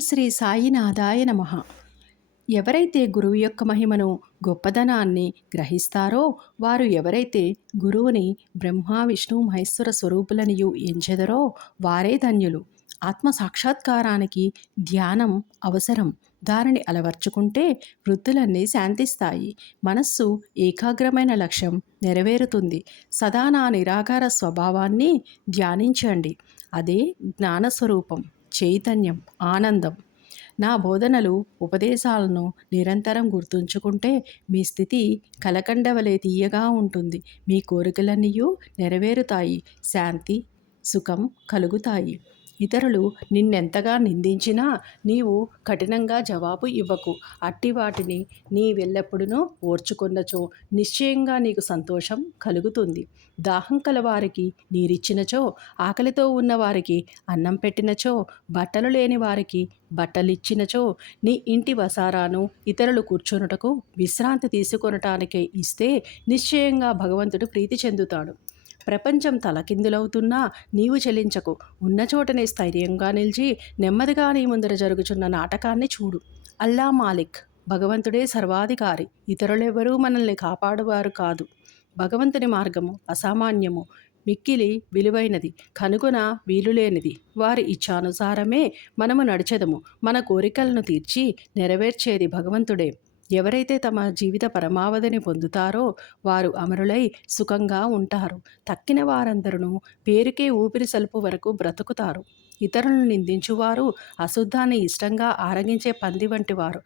శ్రీ సాయినాథాయ నమ. ఎవరైతే గురువు యొక్క మహిమను గొప్పదనాన్ని గ్రహిస్తారో వారు ఎవరైతే గురువుని బ్రహ్మ విష్ణు మహేశ్వర స్వరూపులనియు ఎంచెదరో వారే ధన్యులు. ఆత్మ సాక్షాత్కారానికి ధ్యానం అవసరం. దానిని అలవర్చుకుంటే వృద్ధులన్నీ శాంతిస్తాయి. మనస్సు ఏకాగ్రమైన లక్ష్యం నెరవేరుతుంది. సదా నా నిరాకార స్వభావాన్ని ధ్యానించండి. అదే జ్ఞానస్వరూపం. చైతన్యం ఆనందం. నా బోధనలు ఉపదేశాలను నిరంతరం గుర్తుంచుకుంటే మీ స్థితి కలకండవలే తీయగా ఉంటుంది. మీ కోరికలన్నీ నెరవేరుతాయి. శాంతి సుఖం కలుగుతాయి. ఇతరులు నిన్నెంతగా నిందించినా నీవు కఠినంగా జవాబు ఇవ్వకు. అట్టి వాటిని నీ వెళ్ళెప్పుడునో ఓర్చుకున్నచో నిశ్చయంగా నీకు సంతోషం కలుగుతుంది. దాహం కలవారికి నీరిచ్చినచో ఆకలితో ఉన్నవారికి అన్నం పెట్టినచో బట్టలు లేని వారికి బట్టలిచ్చినచో నీ ఇంటి వసారాను ఇతరులు కూర్చొనుటకు విశ్రాంతి తీసుకొనటానికే ఇస్తే నిశ్చయంగా భగవంతుడు ప్రీతి చెందుతాడు. ప్రపంచం తలకిందులవుతున్నా నీవు చెలించకు. ఉన్న చోటనే స్థైర్యంగా నిలిచి నెమ్మదిగా నీ ముందర జరుగుచున్న నాటకాన్ని చూడు. అల్లా మాలిక్ భగవంతుడే సర్వాధికారి. ఇతరులెవరూ మనల్ని కాపాడువారు కాదు. భగవంతుని మార్గము అసామాన్యము. మిక్కిలి విలువైనది కనుగొన వీలులేనిది. వారి ఇచ్ఛానుసారమే మనము నడిచెదము. మన కోరికలను తీర్చి నెరవేర్చేది భగవంతుడే. ఎవరైతే తమ జీవిత పరమావధిని పొందుతారో వారు అమరులై సుఖంగా ఉంటారు. తక్కిన వారందరూ పేరుకే ఊపిరి సలుపు వరకు బ్రతుకుతారు. ఇతరులను నిందించువారు అశుద్ధాన్ని ఇష్టంగా ఆరగించే పంది వంటి వారు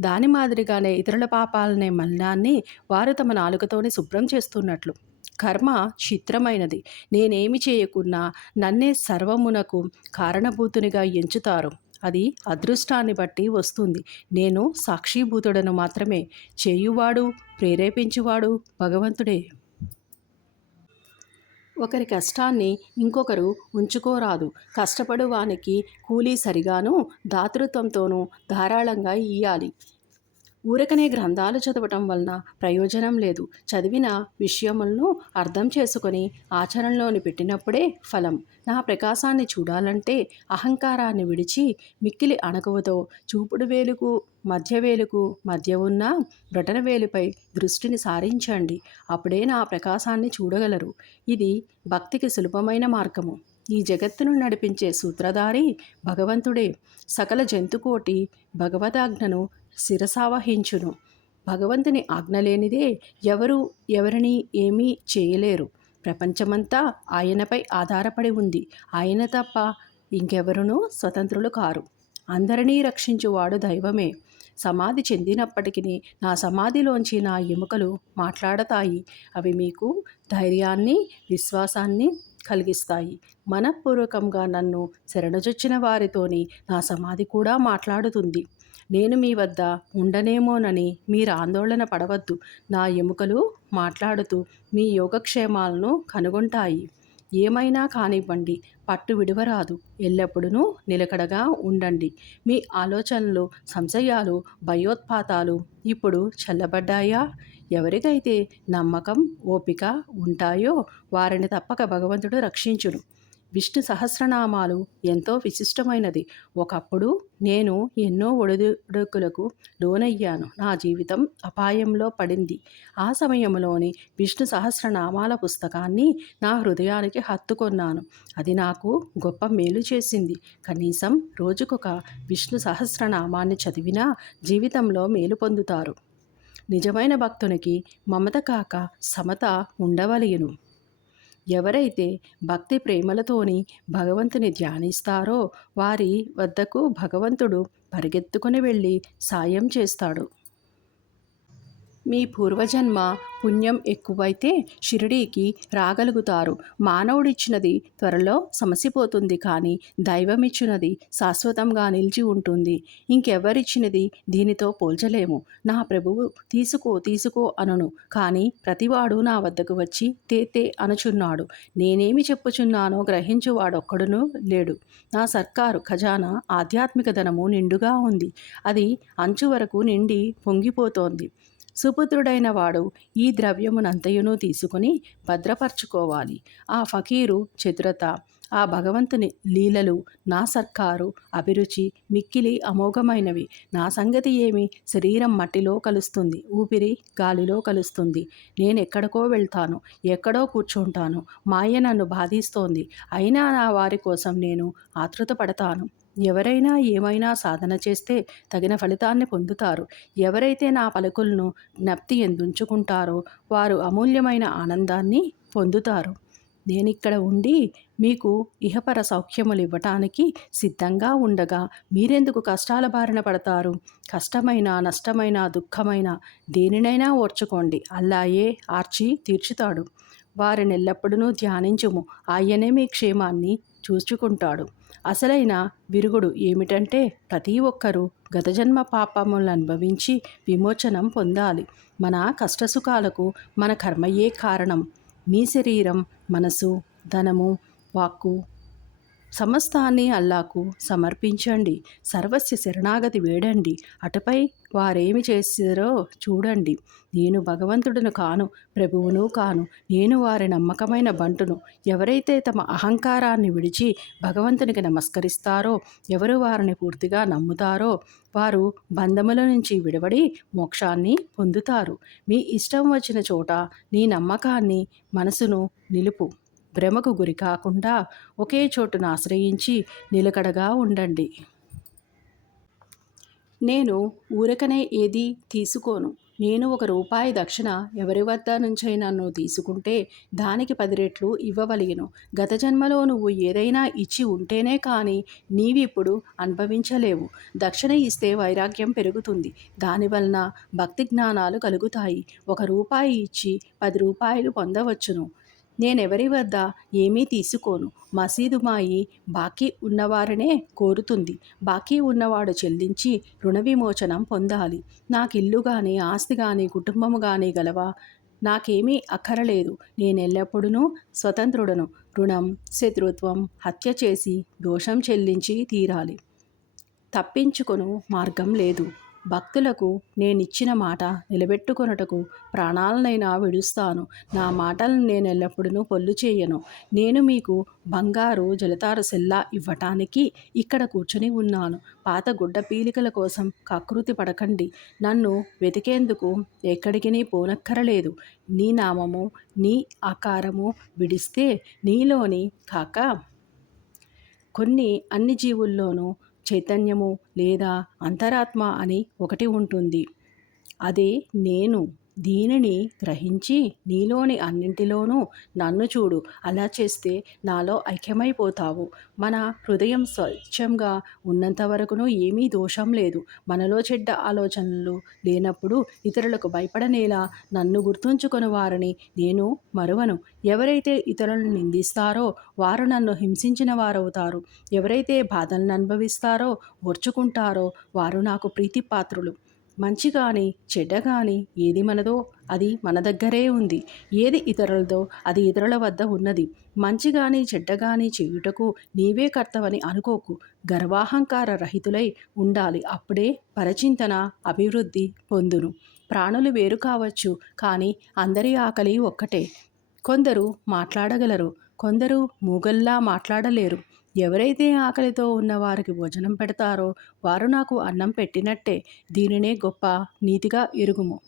దాని మాదిరిగానే ఇతరుల పాపాలనే మలినాన్ని వారు తమ నాలుకతోనే శుభ్రం చేస్తున్నట్లు. కర్మ చిత్రమైనది. నేనేమి చేయకున్నా నన్నే సర్వమునకు కారణభూతునిగా ఎంచుతారు. అది అదృష్టాన్ని బట్టి వస్తుంది. నేను సాక్షిభూతుడను మాత్రమే. చేయువాడు ప్రేరేపించువాడు భగవంతుడే. ఒకరి కష్టాన్ని ఇంకొకరు ఉంచుకోరాదు. కష్టపడు వానికి కూలీ సరిగాను దాతృత్వంతోనూ ధారాళంగా ఇయ్యాలి. ఊరకనే గ్రంథాలు చదవటం వలన ప్రయోజనం లేదు. చదివిన విషయములను అర్థం చేసుకొని ఆచరణలోని పెట్టినప్పుడే ఫలం. నా ప్రకాశాన్ని చూడాలంటే అహంకారాన్ని విడిచి మిక్కిలి అణకువతో చూపుడు వేలుకు మధ్య వేలుకు మధ్య ఉన్న బ్రటన వేలుపై దృష్టిని సారించండి. అప్పుడే నా ప్రకాశాన్ని చూడగలరు. ఇది భక్తికి సులభమైన మార్గము. ఈ జగత్తును నడిపించే సూత్రధారి భగవంతుడే. సకల జంతుకోటి భగవదాజ్ఞను శిరసావహించును. భగవంతుని ఆజ్ఞ లేనిదే ఎవరు ఎవరిని ఏమీ చేయలేరు. ప్రపంచమంతా ఆయనపై ఆధారపడి ఉంది. ఆయన తప్ప ఇంకెవరునూ స్వతంత్రులు కారు. అందరినీ రక్షించువాడు దైవమే. సమాధి చెందినప్పటికీ నా సమాధిలోంచి నా ఎముకలు మాట్లాడతాయి. అవి మీకు ధైర్యాన్ని విశ్వాసాన్ని కలిగిస్తాయి. మనపూర్వకంగా నన్ను శరణజొచ్చిన వారితోని నా సమాధి కూడా మాట్లాడుతుంది. నేను మీ వద్ద ఉండనేమోనని మీరు ఆందోళన పడవద్దు. నా ఎముకలు మాట్లాడుతూ మీ యోగక్షేమాలను కనుగొంటాయి. ఏమైనా కానివ్వండి పట్టు విడవరాదు. ఎల్లప్పుడూ నిలకడగా ఉండండి. మీ ఆలోచనలు సంశయాలు భయోత్పాతాలు ఇప్పుడు చల్లబడ్డాయా? ఎవరికైతే నమ్మకం ఓపిక ఉంటాయో వారిని తప్పక భగవంతుడు రక్షించును. విష్ణు సహస్రనామాలు ఎంతో విశిష్టమైనది. ఒకప్పుడు నేను ఎన్నో ఒడిదుడుకులకు లోనయ్యాను. నా జీవితం అపాయంలో పడింది. ఆ సమయంలోని విష్ణు సహస్రనామాల పుస్తకాన్ని నా హృదయానికి హత్తుకొన్నాను. అది నాకు గొప్ప మేలు చేసింది. కనీసం రోజుకొక విష్ణు సహస్రనామాన్ని చదివినా జీవితంలో మేలు పొందుతారు. నిజమైన భక్తునికి మమత కాక సమత ఉండవలయను ఎవరైతే భక్తి ప్రేమలతోని భగవంతుని ధ్యానిస్తారో వారి వద్దకు భగవంతుడు పరిగెత్తుకుని వెళ్ళి సాయం చేస్తాడు. మీ పూర్వజన్మ పుణ్యం ఎక్కువైతే షిరిడీకి రాగలుగుతారు. మానవుడిచ్చినది త్వరలో సమసిపోతుంది కానీ దైవమిచ్చినది శాశ్వతంగా నిలిచి ఉంటుంది. ఇంకెవరిచ్చినది దీనితో పోల్చలేము. నా ప్రభువు తీసుకో తీసుకో అనను కానీ ప్రతివాడు నా వద్దకు వచ్చి తేతే అనుచున్నాడు. నేనేమి చెప్పుచున్నానో గ్రహించువాడొక్కడునూ లేడు. నా సర్కారు ఖజానా ఆధ్యాత్మిక ధనము నిండుగా ఉంది. అది అంచు వరకు నిండి పొంగిపోతోంది. సుపుత్రుడైన వాడు ఈ ద్రవ్యమునంతయును తీసుకుని భద్రపరచుకోవాలి. ఆ ఫకీరు చతురత ఆ భగవంతుని లీలలు నా సర్కారు అభిరుచి మిక్కిలి అమోఘమైనవి. నా సంగతి ఏమి? శరీరం మట్టిలో కలుస్తుంది ఊపిరి గాలిలో కలుస్తుంది. నేను ఎక్కడికో వెళ్తాను ఎక్కడో కూర్చుంటాను. మాయ నన్ను బాధిస్తోంది. అయినా నా వారి కోసం నేను ఆతృత పడతాను ఎవరైనా ఏమైనా సాధన చేస్తే తగిన ఫలితాన్ని పొందుతారు. ఎవరైతే నా పలుకులను జ్ఞప్తి ఎందుంచుకుంటారో వారు అమూల్యమైన ఆనందాన్ని పొందుతారు. నేనిక్కడ ఉండి మీకు ఇహపర సౌఖ్యములు ఇవ్వటానికి సిద్ధంగా ఉండగా మీరెందుకు కష్టాల బారిన పడతారు? కష్టమైన నష్టమైన దుఃఖమైన దేనినైనా ఓర్చుకోండి. అల్లాయే ఆర్చి తీర్చుతాడు. వారిని ఎల్లప్పుడూ ధ్యానించుము. ఆయనే మీ క్షేమాన్ని చూచుకుంటాడు. అసలైన విరుగుడు ఏమిటంటే ప్రతి ఒక్కరూ గత జన్మ పాపములను అనుభవించి విమోచనం పొందాలి. మన కష్టసుఖాలకు మన కర్మయే కారణం. మీ శరీరం మనసు ధనము వాక్కు సమస్తాన్ని అల్లాకు సమర్పించండి. సర్వస్య శరణాగతి వేడండి. అటుపై వారేమి చేశారో చూడండి. నేను భగవంతుడును కాను ప్రభువును కాను. నేను వారి నమ్మకమైన బంటును. ఎవరైతే తమ అహంకారాన్ని విడిచి భగవంతునికి నమస్కరిస్తారో ఎవరు వారిని పూర్తిగా నమ్ముతారో వారు బంధముల నుంచి విడబడి మోక్షాన్ని పొందుతారు. మీ ఇష్టం వచ్చిన చోట నీ నమ్మకాన్ని మనసును నిలుపు. భ్రమకు గురి కాకుండా ఒకే చోటును ఆశ్రయించి నిలకడగా ఉండండి. నేను ఊరకనే ఏది తీసుకోను. నేను ఒక రూపాయి దక్షిణ ఎవరి వద్ద నుంచైనా నన్ను తీసుకుంటే దానికి పది రెట్లు ఇవ్వవలిగిను. గత జన్మలో నువ్వు ఏదైనా ఇచ్చి ఉంటేనే కానీ నీవిప్పుడు అనుభవించలేవు. దక్షిణ ఇస్తే వైరాగ్యం పెరుగుతుంది. దానివలన భక్తి జ్ఞానాలు కలుగుతాయి. ఒక రూపాయి ఇచ్చి పది రూపాయలు పొందవచ్చును. నేనెవరి వద్ద ఏమీ తీసుకోను. మసీదు మాయి బాకీ ఉన్నవారినే కోరుతుంది. బాకీ ఉన్నవాడు చెల్లించి రుణ విమోచనం పొందాలి. నాకు ఇల్లు కానీ ఆస్తి కానీ కుటుంబము కానీ గలవా? నాకేమీ అక్కరలేదు. నేనెల్లప్పుడూ స్వతంత్రుడను. రుణం శత్రుత్వం హత్య చేసి దోషం చెల్లించి తీరాలి. తప్పించుకొను మార్గం లేదు. భక్తులకు నేనిచ్చిన మాట నిలబెట్టుకొనుటకు ప్రాణాలనైనా విడుస్తాను. నా మాటలను నేను ఎల్లప్పుడూ పొల్లు చేయను. నేను మీకు బంగారు జలతారు సెల్లా ఇవ్వటానికి ఇక్కడ కూర్చుని ఉన్నాను. పాత గుడ్డ పీలికల కోసం కకృతి పడకండి. నన్ను వెతికేందుకు ఎక్కడికి పోనక్కరలేదు. నీ నామము నీ ఆకారము విడిస్తే నీలోని కాక కొన్ని అన్ని జీవుల్లోనూ చైతన్యము లేదా అంతరాత్మ అని ఒకటి ఉంటుంది. అదే నేను. దీనిని గ్రహించి నీలోని అన్నింటిలోనూ నన్ను చూడు. అలా చేస్తే నాలో ఐక్యమైపోతావు. మన హృదయం స్వచ్ఛంగా ఉన్నంత వరకును ఏమీ దోషం లేదు. మనలో చెడ్డ ఆలోచనలు లేనప్పుడు ఇతరులకు భయపడనేలా నన్ను గుర్తుంచుకుని వారిని నేను మరువను. ఎవరైతే ఇతరులను నిందిస్తారో వారు నన్ను హింసించిన వారవుతారు. ఎవరైతే బాధలను అనుభవిస్తారో ఓర్చుకుంటారో వారు నాకు ప్రీతిపాత్రులు. మంచి కానీ చెడ్డ కానీ ఏది మనదో అది మన దగ్గరే ఉంది. ఏది ఇతరులదో అది ఇతరుల వద్ద ఉన్నది. మంచి కానీ చెడ్డ కానీ చేయుటకు నీవే కర్తవని అనుకోకు. గర్వాహంకార రహితులై ఉండాలి. అప్పుడే పరచింతన అభివృద్ధి పొందును. ప్రాణులు వేరు కావచ్చు కానీ అందరి ఆకలి ఒక్కటే. కొందరు మాట్లాడగలరు కొందరు మూగల్లా మాట్లాడలేరు. ఎవరైతే ఆకలితో ఉన్న వారికి భోజనం పెడతారో వారు నాకు అన్నం పెట్టినట్టే. దీనినే గొప్ప నీతిగా ఎరుగుము.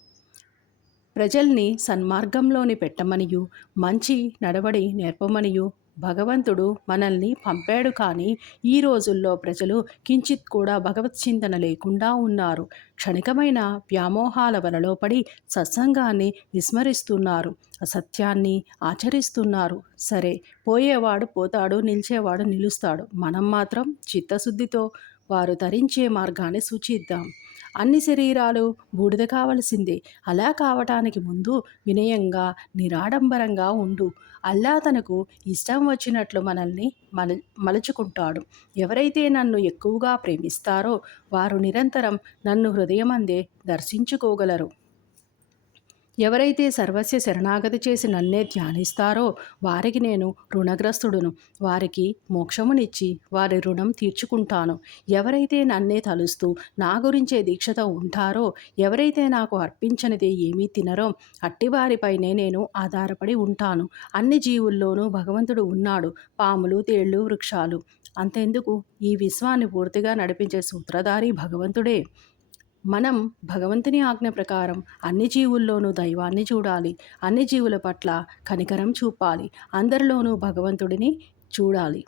ప్రజల్ని సన్మార్గంలోని పెట్టమనియు మంచి నడవడి నేర్పమనియు భగవంతుడు మనల్ని పంపాడు కానీ ఈ రోజుల్లో ప్రజలు కించిత్ కూడా భగవత్ చింతన లేకుండా ఉన్నారు. క్షణికమైన వ్యామోహాల వలలో పడి సత్సంగాన్ని విస్మరిస్తున్నారు. అసత్యాన్ని ఆచరిస్తున్నారు. సరే పోయేవాడు పోతాడు నిలిచేవాడు నిలుస్తాడు. మనం మాత్రం చిత్తశుద్ధితో వారు ధరించే మార్గాన్ని సూచిద్దాం. అన్ని శరీరాలు బూడిద కావలసిందే. అలా కావటానికి ముందు వినయంగా నిరాడంబరంగా ఉండు. అల్లా తనకు ఇష్టం వచ్చినట్లు మనల్ని మల మలుచుకుంటాడు. ఎవరైతే నన్ను ఎక్కువగా ప్రేమిస్తారో వారు నిరంతరం నన్ను హృదయమందే దర్శించుకోగలరు. ఎవరైతే సర్వస్య శరణాగతి చేసి నన్నే ధ్యానిస్తారో వారికి నేను రుణగ్రస్తుడును. వారికి మోక్షమునిచ్చి వారి రుణం తీర్చుకుంటాను. ఎవరైతే నన్నే తలుస్తూ నా గురించే దీక్షతో ఉంటారో ఎవరైతే నాకు అర్పించనిది ఏమీ తినరో అట్టివారిపైనే నేను ఆధారపడి ఉంటాను. అన్ని జీవుల్లోనూ భగవంతుడు ఉన్నాడు. పాములు తేళ్ళు వృక్షాలు. అంతెందుకు? ఈ విశ్వాన్ని పూర్తిగా నడిపించే సూత్రధారి భగవంతుడే. మనం భగవంతుని ఆజ్ఞ ప్రకారం అన్ని జీవుల్లోనూ దైవాన్ని చూడాలి. అన్ని జీవుల పట్ల కనికరం చూపాలి. అందరిలోనూ భగవంతుడిని చూడాలి.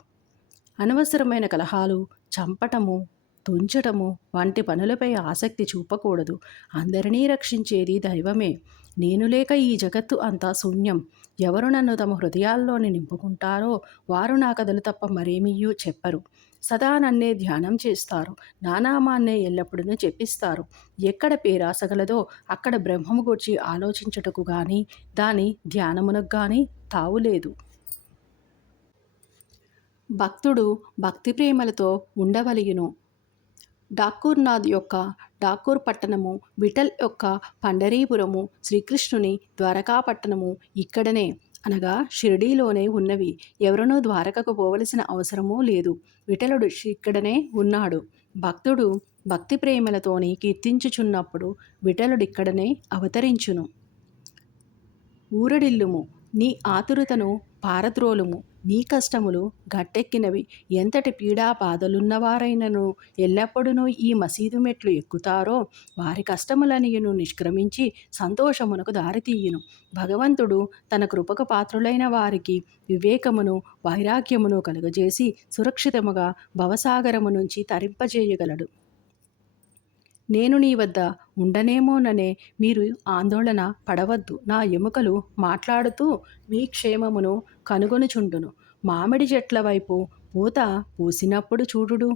అనవసరమైన కలహాలు చంపటము తుంచటము వంటి పనులపై ఆసక్తి చూపకూడదు. అందరినీ రక్షించేది దైవమే. నేను లేక ఈ జగత్తు అంతా శూన్యం. ఎవరు నన్ను తమ హృదయాల్లోని నింపుకుంటారో వారు నా కథలు తప్ప మరేమీయూ చెప్పరు. సదా నన్నే ధ్యానం చేస్తారు. నానామాన్నే ఎల్లప్పుడూ చెప్పిస్తారు. ఎక్కడ పేరాసగలదో అక్కడ బ్రహ్మము గూర్చి ఆలోచించుటకు గాని దాని ధ్యానమునకు గాని తావులేదు భక్తుడు భక్తి ప్రేమలతో ఉండవలయును. డాకూర్నాథ్ యొక్క డాకూర్ పట్టణము విఠల్ యొక్క పండరీపురము శ్రీకృష్ణుని ద్వారకా పట్టణము ఇక్కడనే. అనగా షిరిడీలోనే ఉన్నవి. ఎవరనూ ద్వారకకు పోవలసిన అవసరమూ లేదు. విఠలుడు ఇక్కడనే ఉన్నాడు. భక్తుడు భక్తి ప్రేమలతోని కీర్తించుచున్నప్పుడు విఠలుడిక్కడనే అవతరించును. ఊరడిల్లుము. నీ ఆతురతను పారద్రోలుము. నీ కష్టములు గట్టెక్కినవి. ఎంతటి పీడా బాధలున్నవారైనను ఎల్లప్పుడూ ఈ మసీదు మెట్లు ఎక్కుతారో వారి కష్టములనియును నిష్క్రమించి సంతోషమునకు దారితీయును. భగవంతుడు తన కృపకు పాత్రులైన వారికి వివేకమును వైరాగ్యమును కలుగజేసి సురక్షితముగా భవసాగరము నుంచి తరింపజేయగలడు. నేను నీ వద్ద ఉండనేమోననే మీరు ఆందోళన పడవద్దు. నా ఎముకలు మాట్లాడుతూ మీ క్షేమమును కనుగొనుచుండును. మామిడి చెట్ల వైపు పూత పూసినప్పుడు చూడుడు.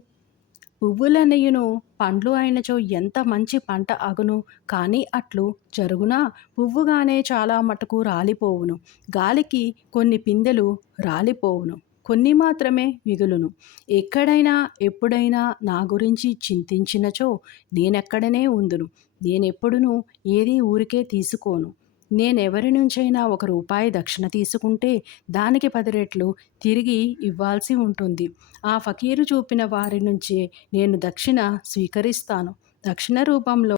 పువ్వులనయును పండ్లు అయినచో ఎంత మంచి పంట అగును. కానీ అట్లు జరుగునా? పువ్వుగానే చాలా మటుకు రాలిపోవును. గాలికి కొన్ని పిందెలు రాలిపోవును. కొన్ని మాత్రమే మిగులును ఎక్కడైనా ఎప్పుడైనా నా గురించి చింతించినచో నేనెక్కడనే ఉందును. నేనెప్పుడును ఏది ఊరికే తీసుకోను. నేనెవరి నుంచైనా ఒక రూపాయి దక్షిణ తీసుకుంటే దానికి పది రెట్లు తిరిగి ఇవ్వాల్సి ఉంటుంది. ఆ ఫకీరు చూపిన వారి నుంచే నేను దక్షిణ స్వీకరిస్తాను. దక్షిణ రూపంలో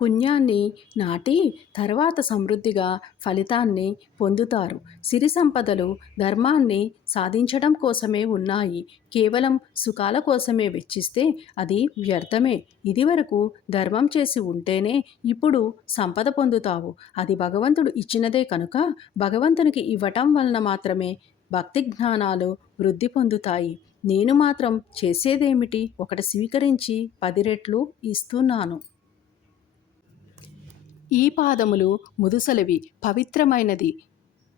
పుణ్యాన్ని నాటి తర్వాత సమృద్ధిగా ఫలితాన్ని పొందుతారు. సిరి సంపదలు ధర్మాన్ని సాధించడం కోసమే ఉన్నాయి. కేవలం సుఖాల కోసమే వెచ్చిస్తే అది వ్యర్థమే. ఇదివరకు ధర్మం చేసి ఉంటేనే ఇప్పుడు సంపద పొందుతావు. అది భగవంతుడు ఇచ్చినదే కనుక భగవంతునికి ఇవ్వటం వలన మాత్రమే భక్తి జ్ఞానాలు వృద్ధి పొందుతాయి. నేను మాత్రం చేసేదేమిటి? ఒకటి స్వీకరించి పది రెట్లు ఇస్తున్నాను. ఈ పాదములు ముదుసలవి పవిత్రమైనది.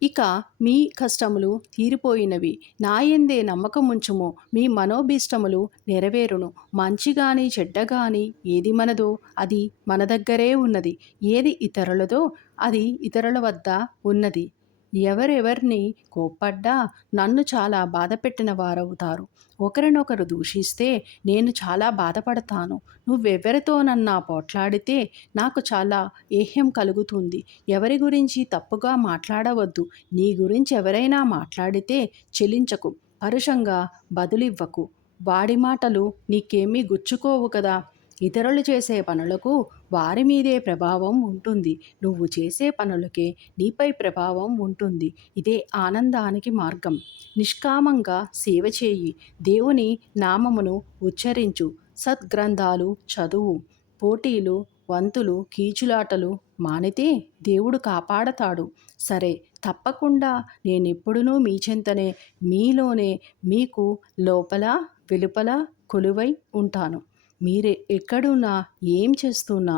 ఇక మీ కష్టములు తీరిపోయినవి. నాయందే నమ్మకముంచుము. మీ మనోభీష్టములు నెరవేరును. మంచిగాని చెడ్డగాని ఏది మనదో అది మన దగ్గరే ఉన్నది. ఏది ఇతరులదో అది ఇతరుల వద్ద ఉన్నది. ఎవరెవరిని కోప్పడ్డా నన్ను చాలా బాధ పెట్టిన వారవుతారు. ఒకరినొకరు దూషిస్తే నేను చాలా బాధపడతాను. నువ్వెవరితోనన్నా పోట్లాడితే నాకు చాలా ఏహ్యం కలుగుతుంది. ఎవరి గురించి తప్పుగా మాట్లాడవద్దు. నీ గురించి ఎవరైనా మాట్లాడితే చెలించకు. పరుషంగా బదులివ్వకు. వాడి మాటలు నీకేమీ గుచ్చుకోవు కదా. ఇతరులు చేసే పనులకు వారి మీదే ప్రభావం ఉంటుంది. నువ్వు చేసే పనులకే నీపై ప్రభావం ఉంటుంది. ఇదే ఆనందానికి మార్గం. నిష్కామంగా సేవ చేయి. దేవుని నామమును ఉచ్చరించు. సద్గ్రంథాలు చదువు. పోటీలు వంతులు కీచులాటలు మానితే దేవుడు కాపాడతాడు. సరే తప్పకుండా నేనెప్పుడునూ మీ చెంతనే మీలోనే మీకు లోపల వెలుపల కొలువై ఉంటాను. మీరే ఎక్కడున్నా ఏం చేస్తున్నా?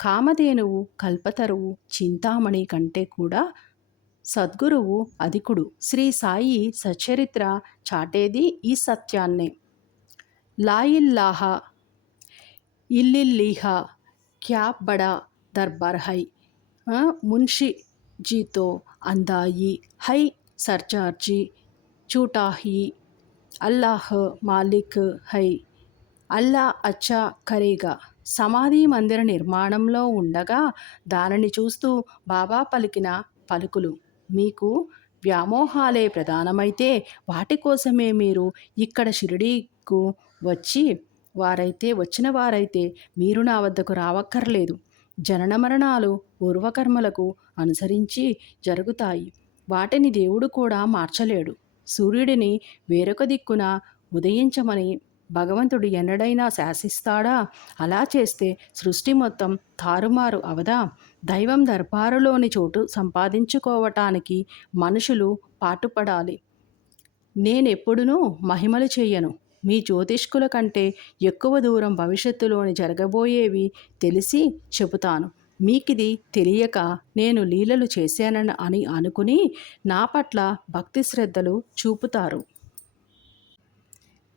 కామధేనువు కల్పతరువు చింతామణి కంటే కూడా సద్గురువు అధికుడు. శ్రీ సాయి సచరిత్ర చాటేది ఈ సత్యాన్నే. లాయిల్లాహ ఇల్లిల్లీహ క్యా బడా దర్బార్ హై మున్షి జీతో అందాయి హై సర్చార్జీ చూటాహి అల్లాహ్ మాలిక్ హై. అల్లా అచ్చా కరేగా. సమాధి మందిర నిర్మాణంలో ఉండగా దానిని చూస్తూ బాబా పలికిన పలుకులు. మీకు వ్యామోహాలే ప్రధానమైతే వాటి కోసమే మీరు ఇక్కడ షిరిడీకు వచ్చి వారైతే వచ్చిన వారైతే మీరు నా వద్దకు రావక్కర్లేదు. జనన మరణాలు పూర్వకర్మలకు అనుసరించి జరుగుతాయి. వాటిని దేవుడు కూడా మార్చలేడు. సూర్యుడిని వేరొక దిక్కున ఉదయించమని భగవంతుడు ఎన్నడైనా శాసిస్తాడా? అలా చేస్తే సృష్టి మొత్తం తారుమారు అవదా? దైవం దర్బారులోని చోటు సంపాదించుకోవటానికి మనుషులు పాటుపడాలి. నేనెప్పుడునూ మహిమలు చేయను. మీ జ్యోతిష్కుల కంటే ఎక్కువ దూరం భవిష్యత్తులోని జరగబోయేవి తెలిసి చెబుతాను. మీకిది తెలియక నేను లీలలు చేశానని అని అనుకుని నా పట్ల భక్తి శ్రద్ధలు చూపుతారు.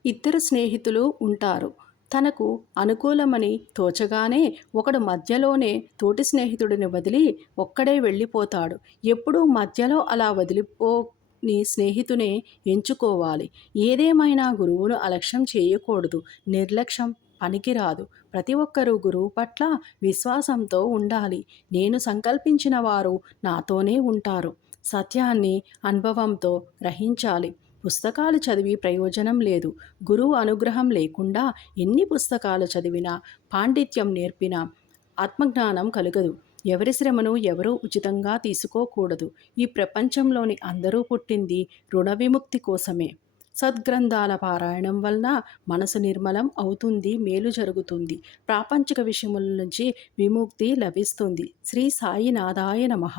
ఇద్దరు స్నేహితులు ఉంటారు. తనకు అనుకూలమని తోచగానే ఒకడు మధ్యలోనే తోటి స్నేహితుడిని వదిలి ఒక్కడే వెళ్ళిపోతాడు. ఎప్పుడూ మధ్యలో అలా వదిలిపో నీ స్నేహితునే ఎంచుకోవాలి. ఏదేమైనా గురువును అలక్ష్యం చేయకూడదు. నిర్లక్ష్యం పనికిరాదు. ప్రతి ఒక్కరూ గురువు పట్ల విశ్వాసంతో ఉండాలి. నేను సంకల్పించిన వారు నాతోనే ఉంటారు. సత్యాన్ని అనుభవంతో గ్రహించాలి. పుస్తకాలు చదివి ప్రయోజనం లేదు. గురువు అనుగ్రహం లేకుండా ఎన్ని పుస్తకాలు చదివినా పాండిత్యం నేర్పినా ఆత్మజ్ఞానం కలగదు. ఎవరి శ్రమను ఎవరూ ఉచితంగా తీసుకోకూడదు. ఈ ప్రపంచంలోని అందరూ పుట్టింది రుణ విముక్తి కోసమే. సద్గ్రంథాల పారాయణం వలన మనసు నిర్మలం అవుతుంది మేలు జరుగుతుంది. ప్రాపంచిక విషయముల నుంచి విముక్తి లభిస్తుంది. శ్రీ సాయినాథాయ నమః.